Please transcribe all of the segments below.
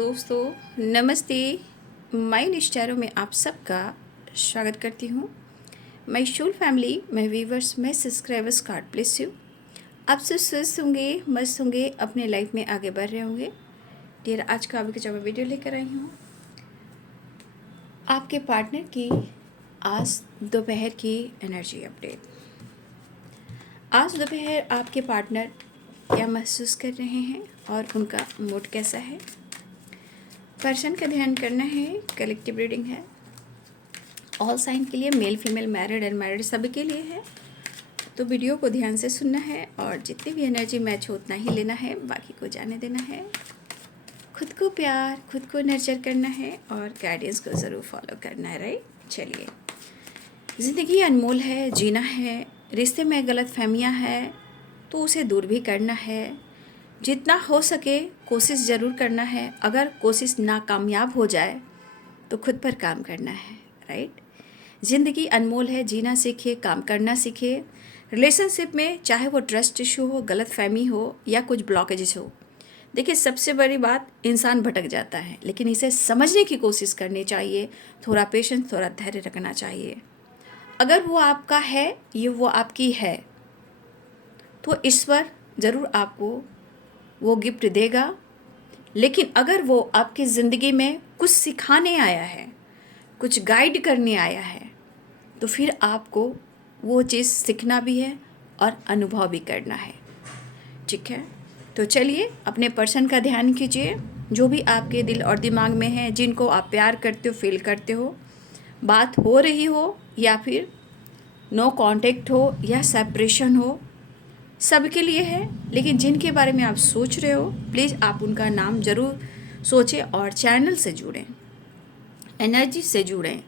दोस्तों, नमस्ते। माइंड स्टारों में आप सबका स्वागत करती हूँ। My school family, my viewers, my subscribers, God bless you. आप सब स्वस्थ होंगे, मस्त होंगे, अपने लाइफ में आगे बढ़ रहे होंगे। डियर, आज का अभी जब मैं वीडियो लेकर आई हूँ आपके पार्टनर की आज दोपहर की एनर्जी अपडेट। आज दोपहर आपके पार्टनर क्या महसूस कर रहे हैं और उनका मूड कैसा है। पर्सन का ध्यान करना है, कलेक्टिव रीडिंग है, ऑल साइन के लिए, मेल फीमेल, मैरिड अनमैरिड सभी के लिए है। तो वीडियो को ध्यान से सुनना है और जितनी भी एनर्जी मैच हो उतना ही लेना है, बाकी को जाने देना है। खुद को प्यार, खुद को नर्चर करना है और गाइडेंस को ज़रूर फॉलो करना है, राइट। चलिए, ज़िंदगी अनमोल है, जीना है। रिश्ते में गलत फहमियाँ हैं तो उसे दूर भी करना है। जितना हो सके कोशिश ज़रूर करना है। अगर कोशिश नाकामयाब हो जाए तो खुद पर काम करना है, राइट। ज़िंदगी अनमोल है, जीना सीखिए, काम करना सीखिए। रिलेशनशिप में चाहे वो ट्रस्ट इशू हो, गलत फहमी हो या कुछ ब्लॉकेजेस हो, देखिए सबसे बड़ी बात, इंसान भटक जाता है लेकिन इसे समझने की कोशिश करनी चाहिए। थोड़ा पेशेंस, थोड़ा धैर्य रखना चाहिए। अगर वो आपका है, ये वो आपकी है, तो ईश्वर ज़रूर आपको वो गिफ्ट देगा। लेकिन अगर वो आपकी ज़िंदगी में कुछ सिखाने आया है, कुछ गाइड करने आया है, तो फिर आपको वो चीज़ सीखना भी है और अनुभव भी करना है, ठीक है। तो चलिए, अपने पर्सन का ध्यान कीजिए, जो भी आपके दिल और दिमाग में है, जिनको आप प्यार करते हो, फील करते हो, बात हो रही हो या फिर नो कांटेक्ट हो या सेपरेशन हो, सबके लिए है। लेकिन जिनके बारे में आप सोच रहे हो, प्लीज़ आप उनका नाम ज़रूर सोचें और चैनल से जुड़ें, एनर्जी से जुड़ें,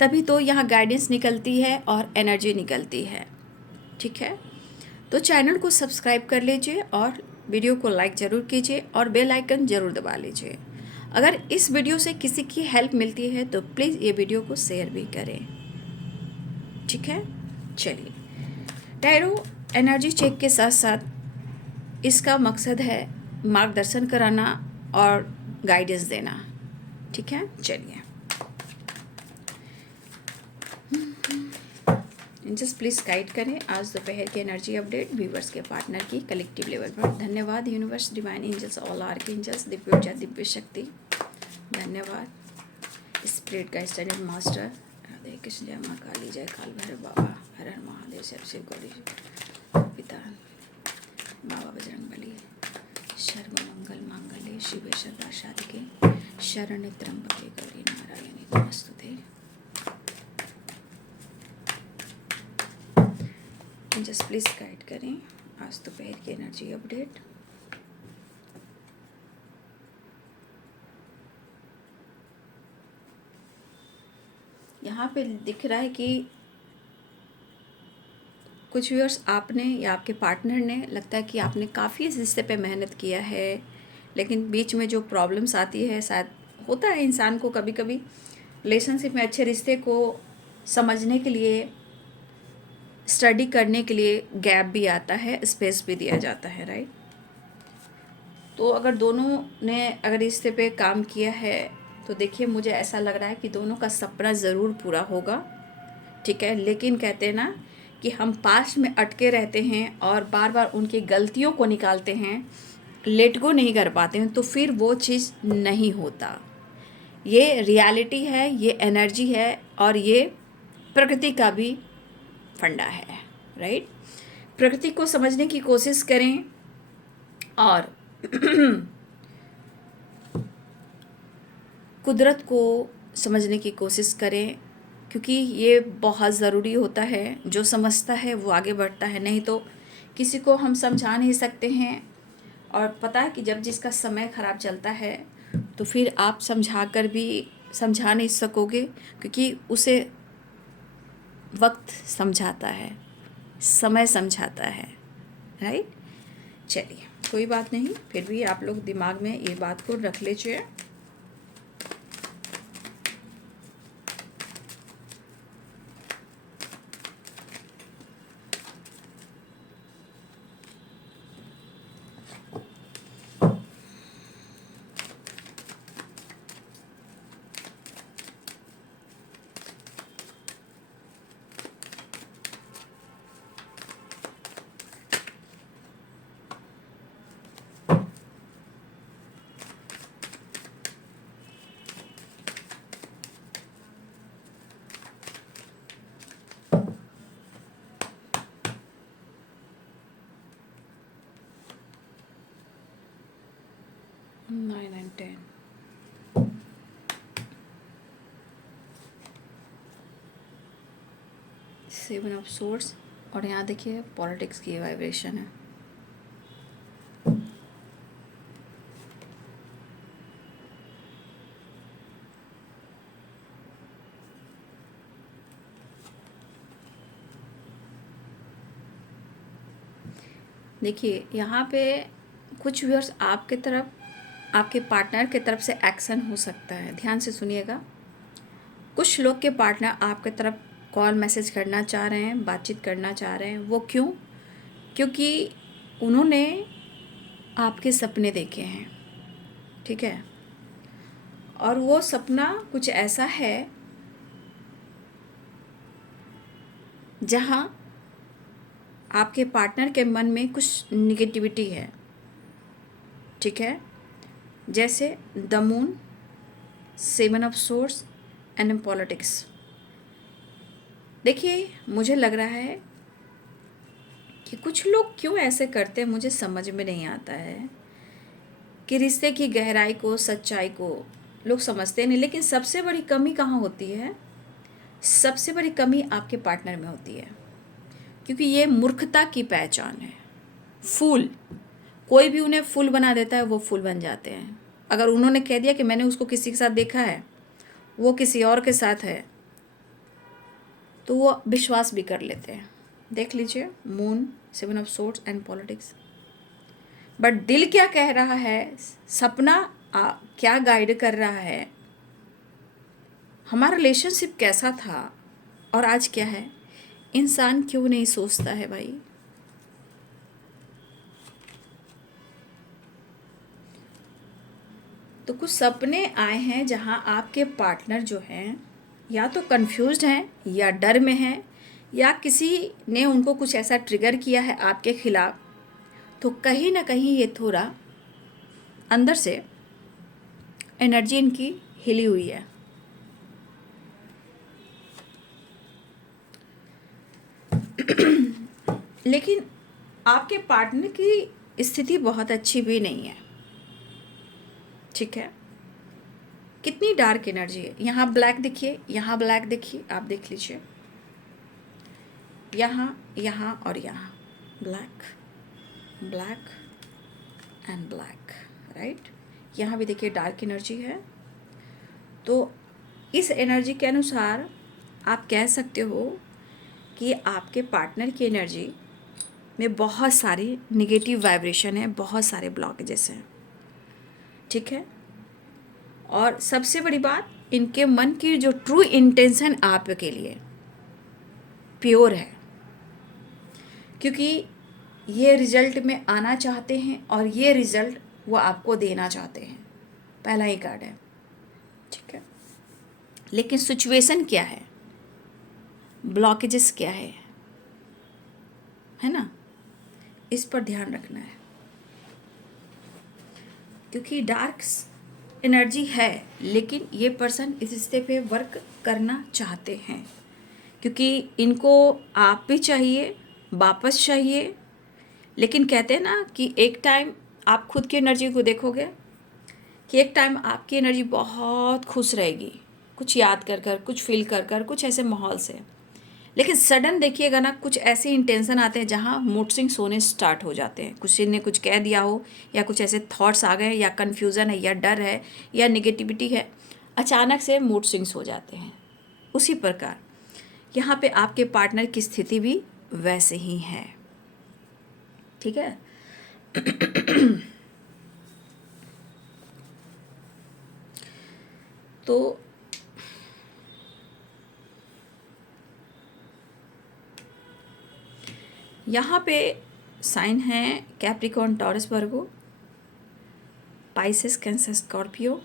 तभी तो यहाँ गाइडेंस निकलती है और एनर्जी निकलती है, ठीक है। तो चैनल को सब्सक्राइब कर लीजिए और वीडियो को लाइक ज़रूर कीजिए और बेल आइकन ज़रूर दबा लीजिए। अगर इस वीडियो से किसी की हेल्प मिलती है तो प्लीज़ ये वीडियो को शेयर भी करें, ठीक है। चलिए, टैरो एनर्जी चेक के साथ साथ इसका मकसद है मार्गदर्शन कराना और गाइडेंस देना, ठीक है। चलिए, जस्ट प्लीज़ गाइड करें आज दोपहर की एनर्जी अपडेट व्यूवर्स के पार्टनर की कलेक्टिव लेवल पर। धन्यवाद universe, divine angels, all archangels, दिव्य ऊर्जा, दिव्य शक्ति, धन्यवाद। स्पिरिट का स्टैंडर्ड मास्टर, राधे कृष्ण, जय माँ काली, जय काल भैरव बाबा, हर हर महादेव, शिव शिव गौरी पिता, बाबा बजरंगबली, सर्व मंगल मांगल्ये शिवे सर्वा साधिके, शरण्य त्र्यंबके गौरी नारायणी नमस्तुते। जस्ट प्लीज़ गाइड करें आज दोपहर की एनर्जी अपडेट। यहाँ पे दिख रहा है कि कुछ व्यूअर्स, आपने या आपके पार्टनर ने, लगता है कि आपने काफ़ी इस रिश्ते पे मेहनत किया है, लेकिन बीच में जो प्रॉब्लम्स आती है, शायद होता है इंसान को कभी कभी रिलेशनशिप में अच्छे रिश्ते को समझने के लिए, स्टडी करने के लिए गैप भी आता है, स्पेस भी दिया जाता है, राइट। तो अगर दोनों ने अगर रिश्ते पे काम किया है तो देखिए, मुझे ऐसा लग रहा है कि दोनों का सपना ज़रूर पूरा होगा, ठीक है। लेकिन कहते हैं ना कि हम पास्ट में अटके रहते हैं और बार बार उनकी गलतियों को निकालते हैं, लेट गो नहीं कर पाते हैं, तो फिर वो चीज़ नहीं होता। ये रियलिटी है, ये एनर्जी है और ये प्रकृति का भी फंडा है, राइट। प्रकृति को समझने की कोशिश करें और कुदरत को समझने की कोशिश करें, क्योंकि ये बहुत ज़रूरी होता है। जो समझता है वो आगे बढ़ता है, नहीं तो किसी को हम समझा नहीं सकते हैं। और पता है कि जब जिसका समय ख़राब चलता है तो फिर आप समझा कर भी समझा नहीं सकोगे, क्योंकि उसे वक्त समझाता है, समय समझाता है, राइट। चलिए, कोई बात नहीं, फिर भी आप लोग दिमाग में ये बात को रख लीजिए। 9 and 10। सेवन ऑफ सोर्स, और यहाँ देखिए पॉलिटिक्स की वाइब्रेशन है। देखिए यहाँ पे कुछ व्यूअर्स आपके तरफ, आपके पार्टनर के तरफ से एक्शन हो सकता है। ध्यान से सुनिएगा। कुछ लोग के पार्टनर आपके तरफ कॉल मैसेज करना चाह रहे हैं, बातचीत करना चाह रहे हैं। वो क्यों? क्योंकि उन्होंने आपके सपने देखे हैं, ठीक है, और वो सपना कुछ ऐसा है जहाँ आपके पार्टनर के मन में कुछ निगेटिविटी है, ठीक है। जैसे the moon, seven of source and politics. देखिए मुझे लग रहा है कि कुछ लोग क्यों ऐसे करते हैं, मुझे समझ में नहीं आता है कि रिश्ते की गहराई को, सच्चाई को लोग समझते नहीं। लेकिन सबसे बड़ी कमी कहाँ होती है? सबसे बड़ी कमी आपके पार्टनर में होती है, क्योंकि ये मूर्खता की पहचान है। फूल, कोई भी उन्हें फूल बना देता है, वो फूल बन जाते हैं। अगर उन्होंने कह दिया कि मैंने उसको किसी के साथ देखा है, वो किसी और के साथ है, तो वो विश्वास भी कर लेते हैं। देख लीजिए, moon, seven of swords and politics. But दिल क्या कह रहा है, सपना क्या गाइड कर रहा है, हमारा रिलेशनशिप कैसा था और आज क्या है, इंसान क्यों नहीं सोचता है भाई। तो कुछ सपने आए हैं जहां आपके पार्टनर जो हैं या तो कंफ्यूज्ड हैं, या डर में हैं, या किसी ने उनको कुछ ऐसा ट्रिगर किया है आपके खिलाफ। तो कहीं ना कहीं ये थोड़ा अंदर से एनर्जी इनकी हिली हुई है। लेकिन आपके पार्टनर की स्थिति बहुत अच्छी भी नहीं है, ठीक है। कितनी डार्क एनर्जी है। यहाँ ब्लैक देखिए, यहाँ ब्लैक देखिए, आप देख लीजिए, यहाँ, यहाँ और यहाँ black, black and black, right. यहाँ भी देखिए डार्क एनर्जी है। तो इस एनर्जी के अनुसार आप कह सकते हो कि आपके पार्टनर की एनर्जी में बहुत सारी निगेटिव वाइब्रेशन है, बहुत सारे ब्लॉकेजेस हैं, ठीक है। और सबसे बड़ी बात, इनके मन की जो ट्रू इंटेंशन आपके लिए प्योर है, क्योंकि ये रिजल्ट में आना चाहते हैं और ये रिजल्ट वो आपको देना चाहते हैं। पहला ही कार्ड है, ठीक है। लेकिन सिचुएशन क्या है, ब्लॉकेजेस क्या है ना, इस पर ध्यान रखना है। क्योंकि डार्क एनर्जी है, लेकिन ये पर्सन इस रिश्ते पे वर्क करना चाहते हैं, क्योंकि इनको आप भी चाहिए, वापस चाहिए। लेकिन कहते हैं ना कि एक टाइम आप खुद की एनर्जी को देखोगे कि एक टाइम आपकी एनर्जी बहुत खुश रहेगी, कुछ याद कर कर, कुछ फील कर कर, कुछ ऐसे माहौल से। लेकिन सडन देखिएगा ना, कुछ ऐसे इंटेंशन आते हैं जहाँ मूड स्विंग्स होने स्टार्ट हो जाते हैं। कुछ ने कुछ कह दिया हो, या कुछ ऐसे थॉट्स आ गए, या कन्फ्यूज़न है, या डर है, या निगेटिविटी है, अचानक से मूड स्विंग्स हो जाते हैं। उसी प्रकार यहाँ पे आपके पार्टनर की स्थिति भी वैसे ही है, ठीक है। तो यहाँ पे साइन है Capricorn, Taurus, Virgo, Pisces, Cancer, Scorpio,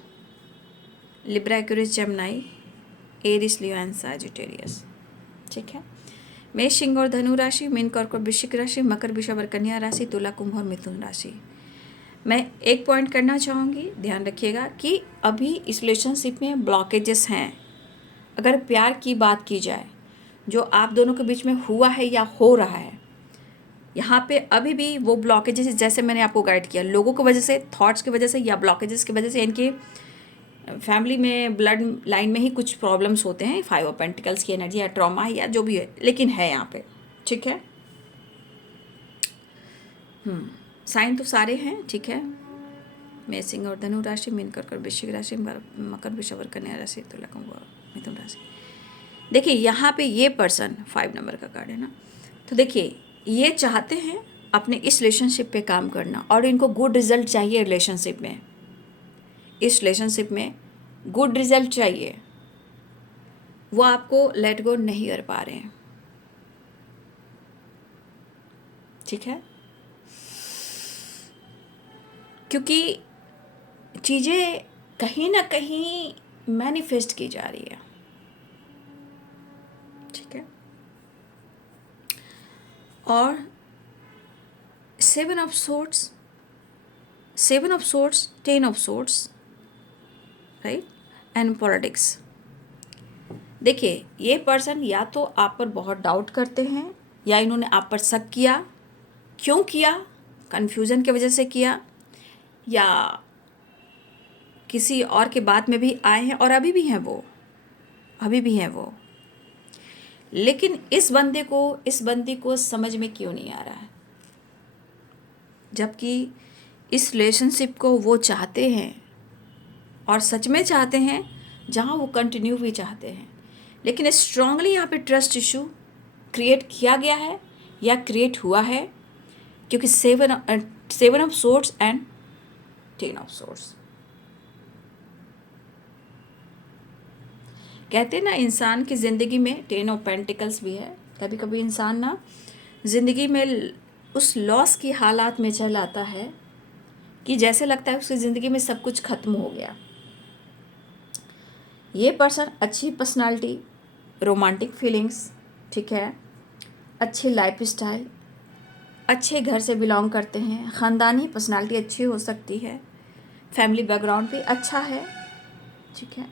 Libra, Aquarius, Gemini, Aries, Leo and Sagittarius, ठीक है। मेष, सिंह और धनु राशि, मीन, कर्क और वृश्चिक राशि, मकर, वृषभ और कन्या राशि, तुला, कुंभ और मिथुन राशि। मैं एक पॉइंट करना चाहूँगी, ध्यान रखिएगा कि अभी इस रिलेशनशिप में ब्लॉकेजेस हैं। अगर प्यार की बात की जाए, जो आप दोनों के बीच में हुआ है या हो रहा है, यहाँ पे अभी भी वो ब्लॉकेजेस, जैसे मैंने आपको गाइड किया, लोगों की वजह से, थॉट्स की वजह से या ब्लॉकेजेस की वजह से, इनके फैमिली में ब्लड लाइन में ही कुछ प्रॉब्लम्स होते हैं, 5 ऑफ पेंटिकल्स की एनर्जी या ट्रॉमा है या जो भी है, लेकिन है यहाँ पे। ठीक है, साइन तो सारे हैं। ठीक है, मेष सिंह और धनु राशि, मीन कर्क वृश्चिक राशि, मकर वृषभ कन्या राशि, तुला कुंभ मिथुन राशि। देखिए यहाँ पे ये पर्सन 5 नंबर का कार्ड है ना, तो देखिए ये चाहते हैं अपने इस रिलेशनशिप पे काम करना और इनको गुड रिजल्ट चाहिए रिलेशनशिप में, इस रिलेशनशिप में गुड रिजल्ट चाहिए, वो आपको लेट गो नहीं कर पा रहे हैं। ठीक है, क्योंकि चीज़ें कहीं ना कहीं मैनिफेस्ट की जा रही है। ठीक है, और 7 of swords, 7 of swords, 10 of swords, right, and politics. देखिए ये पर्सन या तो आप पर बहुत डाउट करते हैं या इन्होंने आप पर शक किया। क्यों किया? कन्फ्यूज़न की वजह से किया, या किसी और के बात में भी आए हैं और अभी भी हैं वो, अभी भी हैं वो। लेकिन इस बंदी को समझ में क्यों नहीं आ रहा है, जबकि इस रिलेशनशिप को वो चाहते हैं और सच में चाहते हैं, जहाँ वो कंटिन्यू भी चाहते हैं, लेकिन स्ट्रांगली यहाँ पे ट्रस्ट इशू क्रिएट किया गया है या क्रिएट हुआ है, क्योंकि 7 of swords and 10 of swords. कहते हैं ना, इंसान की ज़िंदगी में 10 ऑफ पेंटिकल्स भी है। कभी कभी इंसान ना ज़िंदगी में उस लॉस की हालात में चल आता है कि जैसे लगता है उसकी ज़िंदगी में सब कुछ ख़त्म हो गया। ये पर्सन अच्छी पर्सनालिटी, रोमांटिक फीलिंग्स, ठीक है, अच्छी लाइफ स्टाइल, अच्छे घर से बिलोंग करते हैं, ख़ानदानी पर्सनालिटी अच्छी हो सकती है, फैमिली बैकग्राउंड भी अच्छा है। ठीक है,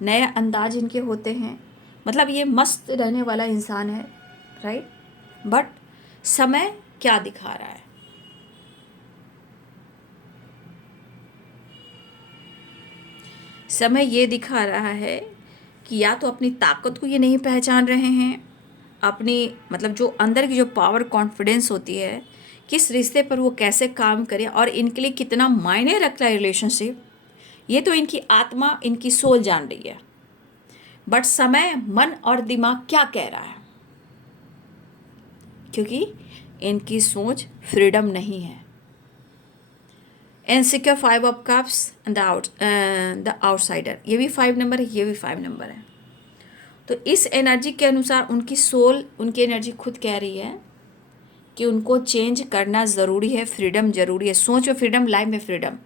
नए अंदाज इनके होते हैं, मतलब ये मस्त रहने वाला इंसान है, राइट। बट समय क्या दिखा रहा है? समय ये दिखा रहा है कि या तो अपनी ताकत को ये नहीं पहचान रहे हैं, अपनी मतलब जो अंदर की जो पावर कॉन्फिडेंस होती है, किस रिश्ते पर वो कैसे काम करें और इनके लिए कितना मायने रखता है रिलेशनशिप, ये तो इनकी आत्मा, इनकी सोल जान रही है। बट समय, मन और दिमाग क्या कह रहा है? क्योंकि इनकी सोच फ्रीडम नहीं है। Insecure 5 of cups and the outsider, ये भी 5 नंबर है, ये भी 5 नंबर है। तो इस एनर्जी के अनुसार उनकी सोल, उनकी एनर्जी खुद कह रही है कि उनको चेंज करना ज़रूरी है, फ्रीडम ज़रूरी है। सोच में फ्रीडम, लाइफ में फ्रीडम,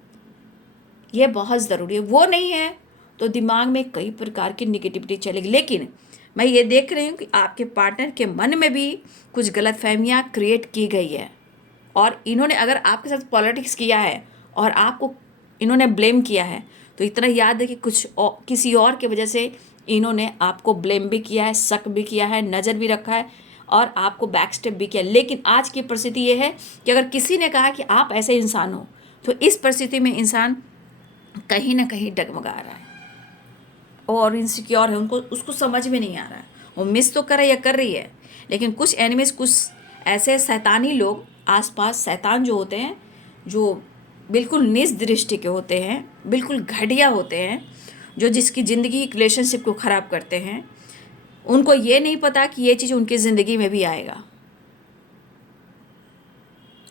ये बहुत ज़रूरी है। वो नहीं है तो दिमाग में कई प्रकार की निगेटिविटी चलेगी। लेकिन मैं ये देख रही हूँ कि आपके पार्टनर के मन में भी कुछ गलतफहमियाँ क्रिएट की गई है, और इन्होंने अगर आपके साथ पॉलिटिक्स किया है और आपको इन्होंने ब्लेम किया है, तो इतना याद है कि किसी और की वजह से इन्होंने आपको ब्लेम भी किया है, शक भी किया है, नज़र भी रखा है और आपको बैक स्टेप भी किया। लेकिन आज की परिस्थिति ये है कि अगर किसी ने कहा कि आप ऐसे इंसान हो, तो इस परिस्थिति में इंसान कहीं ना कहीं डगमगा रहा है और इनसिक्योर है, उनको उसको समझ में नहीं आ रहा है। वो मिस तो कर रही है, कर रही है, लेकिन कुछ एनिमीज, कुछ ऐसे शैतानी लोग आसपास, शैतान जो होते हैं, जो बिल्कुल निज दृष्टि के होते हैं, बिल्कुल घटिया होते हैं, जो जिसकी ज़िंदगी रिलेशनशिप को ख़राब करते हैं, उनको ये नहीं पता कि ये चीज़ उनकी ज़िंदगी में भी आएगा।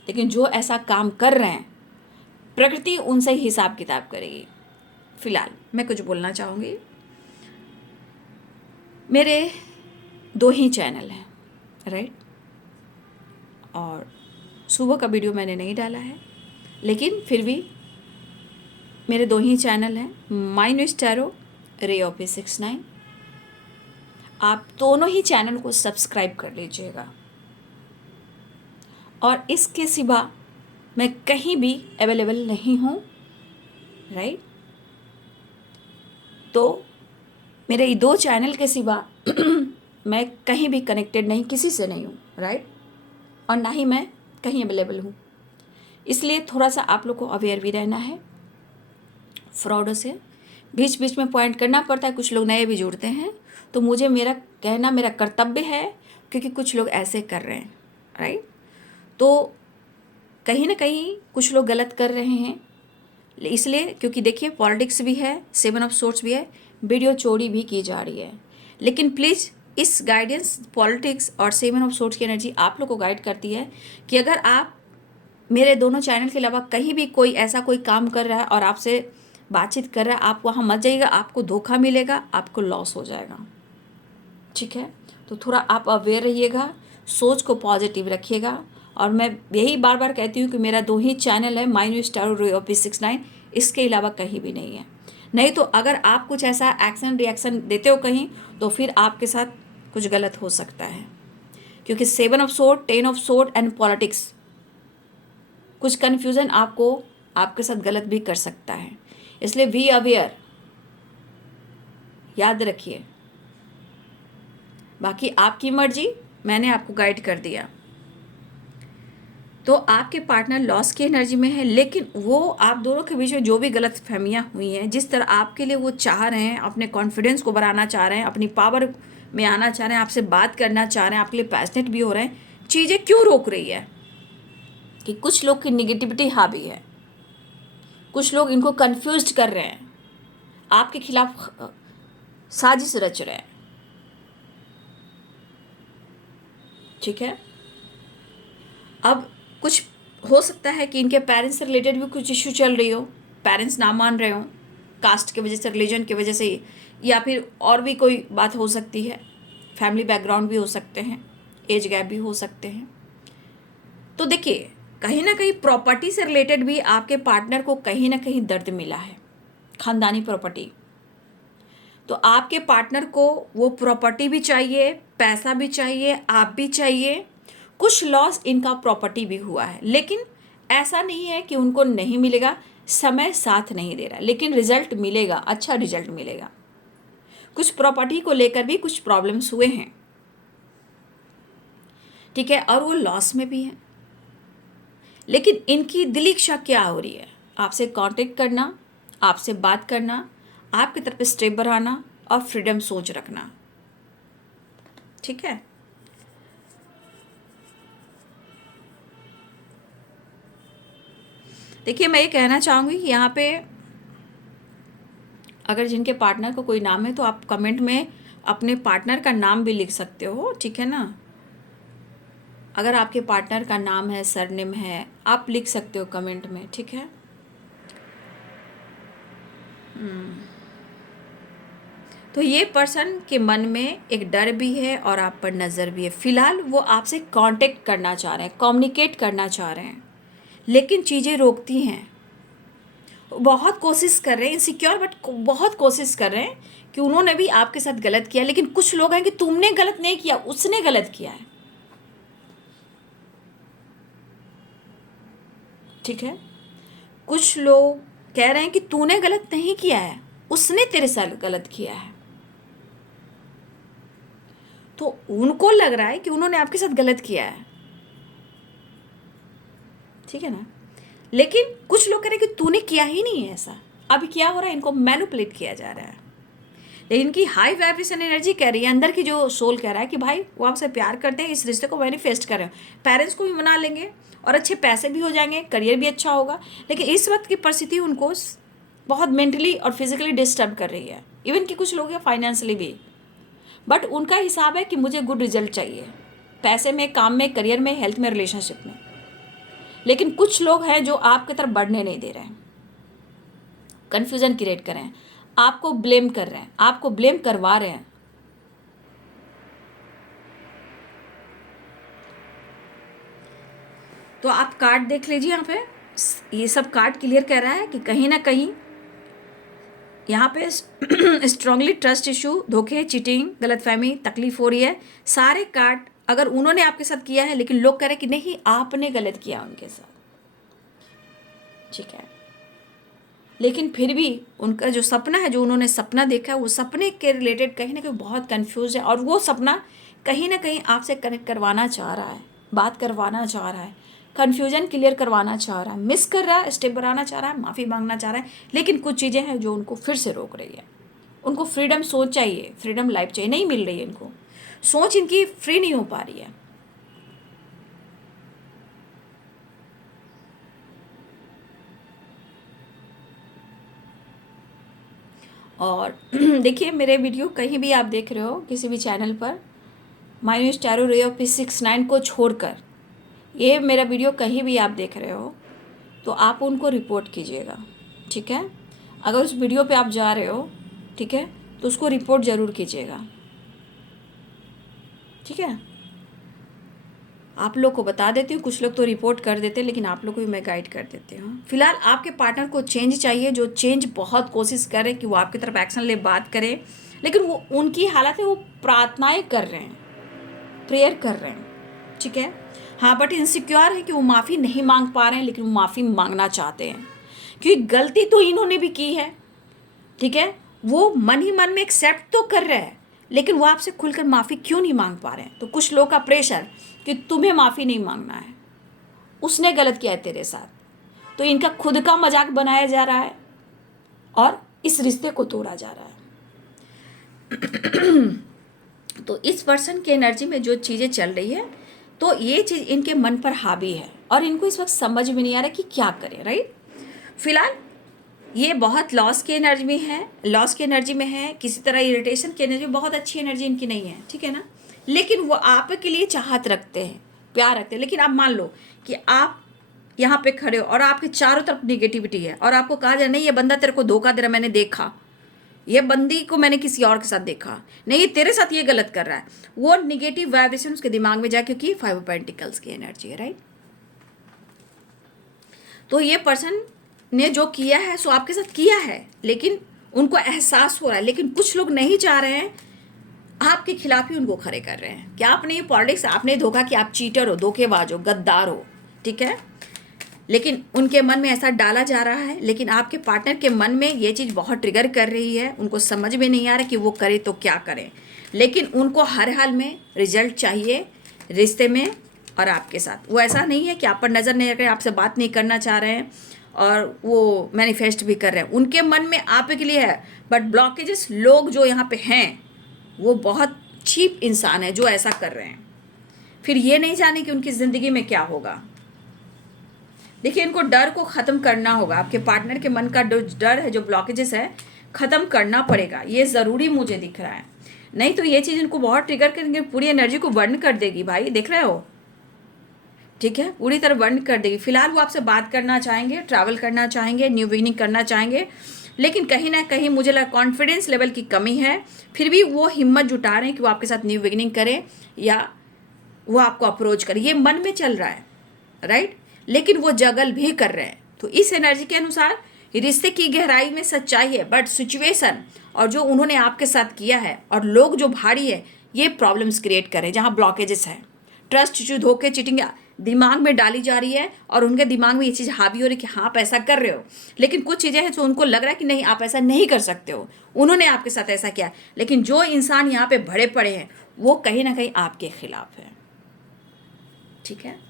लेकिन जो ऐसा काम कर रहे हैं, प्रकृति उनसे ही हिसाब किताब करेगी। फिलहाल मैं कुछ बोलना चाहूँगी। मेरे 2 ही चैनल हैं, राइट, और सुबह का वीडियो मैंने नहीं डाला है, लेकिन फिर भी मेरे 2 ही चैनल हैं, माय न्यूज़ टैरो, रे ऑफिस 69। आप दोनों ही चैनल को सब्सक्राइब कर लीजिएगा। और इसके सिवा मैं कहीं भी अवेलेबल नहीं हूँ, राइट। तो मेरे ये 2 चैनल के सिवा मैं कहीं भी कनेक्टेड नहीं, किसी से नहीं हूँ, राइट। और ना ही मैं कहीं अवेलेबल हूँ। इसलिए थोड़ा सा आप लोग को अवेयर भी रहना है फ्रॉडों से। बीच बीच में पॉइंट करना पड़ता है, कुछ लोग नए भी जुड़ते हैं, तो मुझे मेरा कहना मेरा कर्तव्य है, क्योंकि कुछ लोग ऐसे कर रहे हैं, राइट। तो कहीं ना कहीं कुछ लोग गलत कर रहे हैं, इसलिए क्योंकि देखिए पॉलिटिक्स भी है, 7 ऑफ सोर्ट्स भी है, वीडियो चोरी भी की जा रही है। लेकिन प्लीज़ इस गाइडेंस, पॉलिटिक्स और 7 ऑफ सोर्ट्स की एनर्जी आप लोग को गाइड करती है कि अगर आप मेरे दोनों चैनल के अलावा कहीं भी कोई ऐसा कोई काम कर रहा है और आपसे बातचीत कर रहा है, आप वहाँ मत जाइएगा, आपको धोखा मिलेगा, आपको लॉस हो जाएगा, ठीक है। तो थोड़ा आप अवेयर रहिएगा, सोच को पॉजिटिव रखिएगा। और मैं यही बार बार कहती हूँ कि मेरा 2 ही चैनल है, माय न्यू स्टार और P69, इसके अलावा कहीं भी नहीं है। नहीं तो अगर आप कुछ ऐसा एक्शन रिएक्शन देते हो कहीं, तो फिर आपके साथ कुछ गलत हो सकता है, क्योंकि 7 of sword, 10 of sword and politics, कुछ कन्फ्यूज़न आपको आपके साथ गलत भी कर सकता है। इसलिए बी अवेयर, याद रखिए। बाकी आपकी मर्जी, मैंने आपको गाइड कर दिया। तो आपके पार्टनर लॉस की एनर्जी में है, लेकिन वो आप दोनों के बीच में जो भी गलत फहमियाँ हुई हैं, जिस तरह आपके लिए वो चाह रहे हैं, अपने कॉन्फिडेंस को बढ़ाना चाह रहे हैं, अपनी पावर में आना चाह रहे हैं, आपसे बात करना चाह रहे हैं, आपके लिए पैशनेट भी हो रहे हैं, चीज़ें क्यों रोक रही है? कि कुछ लोग की निगेटिविटी हावी है, कुछ लोग इनको कंफ्यूज कर रहे हैं, आपके खिलाफ साजिश रच रहे हैं, ठीक है। अब कुछ हो सकता है कि इनके पेरेंट्स से रिलेटेड भी कुछ इश्यू चल रही हो, पेरेंट्स ना मान रहे हो, कास्ट की वजह से, रिलीजन की वजह से, या फिर और भी कोई बात हो सकती है, फैमिली बैकग्राउंड भी हो सकते हैं, एज गैप भी हो सकते हैं। तो देखिए कहीं ना कहीं प्रॉपर्टी से रिलेटेड भी आपके पार्टनर को कहीं ना कहीं दर्द मिला है, खानदानी प्रॉपर्टी। तो आपके पार्टनर को वो प्रॉपर्टी भी चाहिए, पैसा भी चाहिए, आप भी चाहिए। कुछ लॉस इनका प्रॉपर्टी भी हुआ है, लेकिन ऐसा नहीं है कि उनको नहीं मिलेगा, समय साथ नहीं दे रहा, लेकिन रिजल्ट मिलेगा, अच्छा रिजल्ट मिलेगा। कुछ प्रॉपर्टी को लेकर भी कुछ प्रॉब्लम्स हुए हैं, ठीक है, और वो लॉस में भी हैं। लेकिन इनकी दिली इच्छा क्या हो रही है? आपसे कांटेक्ट करना, आपसे बात करना, आपकी तरफ स्टेप बढ़ाना और फ्रीडम सोच रखना, ठीक है। देखिए मैं ये कहना चाहूँगी कि यहाँ पे अगर जिनके पार्टनर को कोई नाम है, तो आप कमेंट में अपने पार्टनर का नाम भी लिख सकते हो, ठीक है ना। अगर आपके पार्टनर का नाम है, सरनेम है, आप लिख सकते हो कमेंट में, ठीक है। तो ये पर्सन के मन में एक डर भी है और आप पर नज़र भी है। फिलहाल वो आपसे कांटेक्ट करना चाह रहे हैं, कम्युनिकेट करना चाह रहे हैं, लेकिन चीज़ें रोकती हैं। बहुत कोशिश कर रहे हैं, इनसिक्योर, बट बहुत कोशिश कर रहे हैं कि उन्होंने भी आपके साथ गलत किया। लेकिन कुछ लोग हैं कि तुमने गलत नहीं किया, उसने गलत किया है, ठीक है। कुछ लोग कह रहे हैं कि तूने गलत नहीं किया है, उसने तेरे साथ गलत किया है। तो उनको लग रहा है कि उन्होंने आपके साथ गलत किया है, ठीक है ना। लेकिन कुछ लोग कह रहे हैं कि तूने किया ही नहीं है ऐसा। अभी क्या हो रहा है, इनको मैनिपुलेट किया जा रहा है। लेकिन इनकी हाई वाइब्रेशन एनर्जी कह रही है, अंदर की जो सोल कह रहा है कि भाई वो आपसे प्यार करते हैं, इस रिश्ते को मैनिफेस्ट कर रहे हो, पेरेंट्स को भी मना लेंगे और अच्छे पैसे भी हो जाएंगे, करियर भी अच्छा होगा। लेकिन इस वक्त की परिस्थिति उनको बहुत मेंटली और फिजिकली डिस्टर्ब कर रही है, इवन कि कुछ लोग हैं फाइनेंशियली भी। बट उनका हिसाब है कि मुझे गुड रिजल्ट चाहिए, पैसे में, काम में, करियर में, हेल्थ में, रिलेशनशिप में। लेकिन कुछ लोग हैं जो आपकी तरफ बढ़ने नहीं दे रहे हैं, कन्फ्यूज़न क्रिएट कर रहे हैं, आपको ब्लेम कर रहे हैं, आपको ब्लेम करवा रहे हैं। तो आप कार्ड देख लीजिए, यहाँ पे ये सब कार्ड क्लियर कह रहा है कि कहीं ना कहीं यहाँ पे स्ट्रांगली ट्रस्ट इशू, धोखे, चीटिंग, गलतफहमी, तकलीफ हो रही है। सारे कार्ड अगर उन्होंने आपके साथ किया है, लेकिन लोग कह रहे हैं कि नहीं आपने गलत किया उनके साथ, ठीक है। लेकिन फिर भी उनका जो सपना है, जो उन्होंने सपना देखा है, वो सपने के रिलेटेड कहीं ना कहीं बहुत कंफ्यूज है, और वो सपना कहीं ना कहीं आपसे कनेक्ट करवाना चाह रहा है, बात करवाना चाह रहा है, कन्फ्यूजन क्लियर करवाना चाह रहा है, मिस कर रहा है, स्टेप बनाना चाह रहा है, माफ़ी मांगना चाह रहा है, लेकिन कुछ चीज़ें हैं जो उनको फिर से रोक रही है। उनको फ्रीडम सोच चाहिए, फ्रीडम लाइफ चाहिए, नहीं मिल रही है इनको, सोच इनकी फ्री नहीं हो पा रही है। और देखिए, मेरे वीडियो कहीं भी आप देख रहे हो किसी भी चैनल पर, my news tarot ray of peace 69 को छोड़कर, ये मेरा वीडियो कहीं भी आप देख रहे हो तो आप उनको रिपोर्ट कीजिएगा, ठीक है। अगर उस वीडियो पे आप जा रहे हो, ठीक है, तो उसको रिपोर्ट ज़रूर कीजिएगा, ठीक है। आप लोग को बता देती हूँ, कुछ लोग तो रिपोर्ट कर देते हैं, लेकिन आप लोग को भी मैं गाइड कर देती हूँ। फिलहाल आपके पार्टनर को चेंज चाहिए, जो चेंज बहुत कोशिश करे कि वो आपकी तरफ एक्शन ले, बात करे, लेकिन वो उनकी हालत है, वो प्रार्थनाएं कर रहे हैं, प्रेयर कर रहे हैं, ठीक है। हाँ, बट इनसिक्योर है कि वो माफ़ी नहीं मांग पा रहे हैं, लेकिन वो माफ़ी मांगना चाहते हैं, क्योंकि गलती तो इन्होंने भी की है, ठीक है। वो मन ही मन में एक्सेप्ट तो कर रहे हैं, लेकिन वो आपसे खुलकर माफ़ी क्यों नहीं मांग पा रहे हैं। तो कुछ लोग का प्रेशर कि तुम्हें माफ़ी नहीं मांगना है, उसने गलत किया है तेरे साथ, तो इनका खुद का मजाक बनाया जा रहा है और इस रिश्ते को तोड़ा जा रहा है। तो इस पर्सन की एनर्जी में जो चीज़ें चल रही है, तो ये चीज़ इनके मन पर हावी है और इनको इस वक्त समझ में नहीं आ रहा कि क्या करें, राइट। फिलहाल ये बहुत लॉस की एनर्जी में है, लॉस की एनर्जी में है, किसी तरह इरिटेशन की एनर्जी, बहुत अच्छी एनर्जी इनकी नहीं है, ठीक है ना। लेकिन वो आपके लिए चाहत रखते हैं, प्यार रखते हैं, लेकिन आप मान लो कि आप यहाँ पे खड़े हो और आपके चारों तरफ निगेटिविटी है और आपको कहा जाए नहीं, ये बंदा तेरे को धोखा दे रहा, मैंने देखा, ये बंदी को मैंने किसी और के साथ देखा, नहीं ये तेरे साथ ये गलत कर रहा है, वो निगेटिव वाइब्रेशन उसके दिमाग में जाए, क्योंकि 5 पेंटिकल्स की एनर्जी है, राइट। तो ये पर्सन ने जो किया है सो आपके साथ किया है, लेकिन उनको एहसास हो रहा है, लेकिन कुछ लोग नहीं चाह रहे हैं, आपके खिलाफ ही उनको खड़े कर रहे हैं कि आपने ये पॉलिटिक्स, आपने धोखा कि आप चीटर हो, धोखेबाज हो, गद्दार हो, ठीक है। लेकिन उनके मन में ऐसा डाला जा रहा है, लेकिन आपके पार्टनर के मन में ये चीज़ बहुत ट्रिगर कर रही है, उनको समझ में नहीं आ रहा कि वो करे तो क्या करें, लेकिन उनको हर हाल में रिजल्ट चाहिए रिश्ते में और आपके साथ। वो ऐसा नहीं है कि आप पर नज़र नहीं रख रहे, आपसे बात नहीं करना चाह रहे हैं और वो मैनिफेस्ट भी कर रहे हैं, उनके मन में आपके लिए है, बट ब्लॉकेजेस लोग जो यहाँ पे हैं वो बहुत चीप इंसान है जो ऐसा कर रहे हैं। फिर ये नहीं जाने कि उनकी ज़िंदगी में क्या होगा। देखिए, इनको डर को ख़त्म करना होगा, आपके पार्टनर के मन का डर है, जो ब्लॉकेजेस है, ख़त्म करना पड़ेगा, ये ज़रूरी मुझे दिख रहा है। नहीं तो ये चीज़ इनको बहुत ट्रिगर करेंगे, पूरी एनर्जी को बर्न कर देगी भाई, देख रहे हो, ठीक है, पूरी तरह बर्न कर देगी। फिलहाल वो आपसे बात करना चाहेंगे, ट्रैवल करना चाहेंगे, न्यू बिगिनिंग करना चाहेंगे, लेकिन कहीं ना कहीं मुझे लगा कॉन्फिडेंस लेवल की कमी है, फिर भी वो हिम्मत जुटा रहे हैं कि वो आपके साथ न्यू बिगिनिंग करें या वो आपको अप्रोच करें, ये मन में चल रहा है, राइट। लेकिन वो जगल भी कर रहे हैं। तो इस एनर्जी के अनुसार रिश्ते की गहराई में सच्चाई है, बट सिचुएशन और जो उन्होंने आपके साथ किया है और लोग जो भारी है, ये प्रॉब्लम्स क्रिएट करें जहाँ ब्लॉकेजेस है, ट्रस्ट इशू, धोखे, चीटिंग दिमाग में डाली जा रही है और उनके दिमाग में ये चीज़ हावी हो रही है कि हाँ आप ऐसा कर रहे हो, लेकिन कुछ चीज़ें हैं जो उनको लग रहा है कि नहीं आप ऐसा नहीं कर सकते हो, उन्होंने आपके साथ ऐसा किया, लेकिन जो इंसान यहाँ पे भरे पड़े हैं वो कहीं ना कहीं आपके खिलाफ है, ठीक है।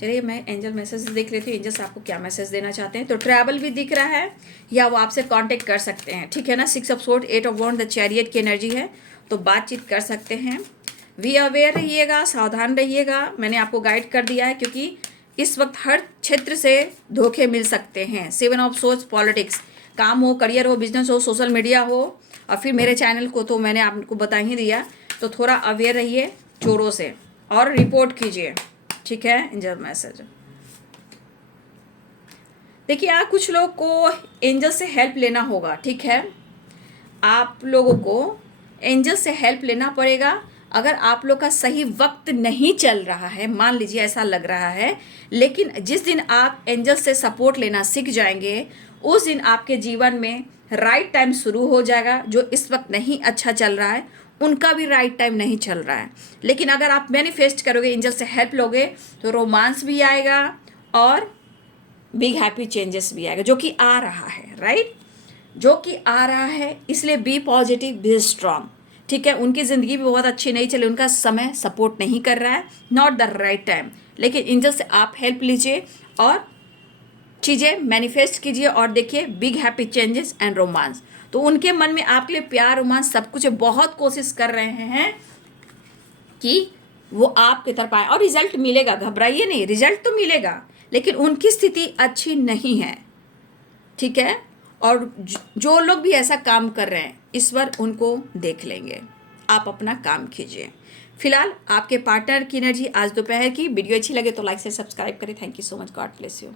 चलिए मैं एंजल मैसेज देख लेती हूँ, एंजल्स आपको क्या मैसेज देना चाहते हैं। तो ट्रैवल भी दिख रहा है या वो आपसे कांटेक्ट कर सकते हैं, ठीक है ना। 6 of sword, 8 of wand, the chariot की एनर्जी है, तो बातचीत कर सकते हैं। वी अवेयर रहिएगा, सावधान रहिएगा, मैंने आपको गाइड कर दिया है, क्योंकि इस वक्त हर क्षेत्र से धोखे मिल सकते हैं। 7 ऑफ सोर्ड्स, पॉलिटिक्स, काम हो, करियर हो, बिजनेस हो, सोशल मीडिया हो, और फिर मेरे चैनल को तो मैंने आपको बता ही दिया, तो थोड़ा अवेयर रहिए चोरों से और रिपोर्ट कीजिए, ठीक है। एंजल मैसेज देखिए, आप कुछ लोग को एंजल से हेल्प लेना होगा, ठीक है। आप लोगों को एंजल से हेल्प लेना पड़ेगा। अगर आप लोग का सही वक्त नहीं चल रहा है, मान लीजिए ऐसा लग रहा है, लेकिन जिस दिन आप एंजल से सपोर्ट लेना सीख जाएंगे, उस दिन आपके जीवन में राइट टाइम शुरू हो जाएगा। जो इस वक्त नहीं अच्छा चल रहा है उनका भी राइट टाइम नहीं चल रहा है, लेकिन अगर आप मैनिफेस्ट करोगे, एंजल से हेल्प लोगे, तो रोमांस भी आएगा और बिग हैप्पी चेंजेस भी आएगा, जो कि आ रहा है, राइट, जो कि आ रहा है। इसलिए बी पॉजिटिव, बी स्ट्रांग, ठीक है, उनकी ज़िंदगी भी बहुत अच्छी नहीं चली, उनका समय सपोर्ट नहीं कर रहा है, नॉट द राइट टाइम। लेकिन एंजल से आप हेल्प लीजिए और चीज़ें मैनिफेस्ट कीजिए और देखिए big happy changes and romance. तो उनके मन में आपके लिए प्यार रोमांस सब कुछ है, बहुत कोशिश कर रहे हैं कि वो आपकी तरफ आए और रिजल्ट मिलेगा, घबराइए नहीं, रिजल्ट तो मिलेगा, लेकिन उनकी स्थिति अच्छी नहीं है, ठीक है। और जो लोग भी ऐसा काम कर रहे हैं ईश्वर उनको देख लेंगे, आप अपना काम कीजिए। फिलहाल आपके पार्टनर की एनर्जी आज दोपहर की। वीडियो अच्छी लगे तो लाइक से सब्सक्राइब करें। Thank you so much, God bless you.